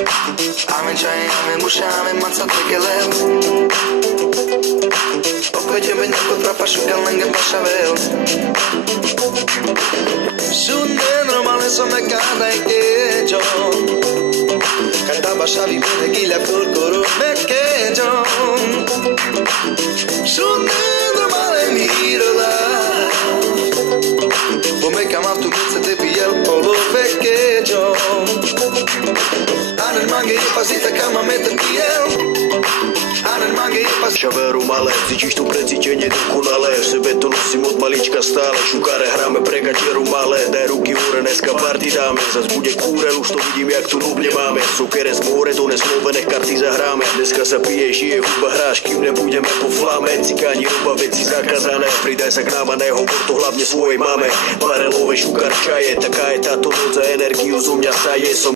Amen čaj, amen muša, amen maca tekelel. Opvedeme neko trapa šukal lenga pašavel. Sunnen romale somme kada e kejo. Kata pašavi mene gila korkoro me kejo. Sunnen romale mirola. Come chiamato mezza te pijel polo pekejo. Anen mange je pasita kama meta pijel. Anen mange je pasita. Šaveru malé, cítiš tu precítenie dokonalé. V sebe to nosím od malička stále. Šukáre hráme pre gačeru malé. Daj ruky hore, dneska party dáme. Zas bude kúrel, už to vidím, jak tu nubne máme. Sokere z more, to neslovené karty zahráme. Dneska sa pije, žije, hudba hráš, kým nebudeme po flame. Cikáni, roba, veci zakázané. Pridaj sa k nám a nehovor to hlavne svojej mame. Barelové šukár čaje, taká je táto noc a energiu zo mňa sa je. Som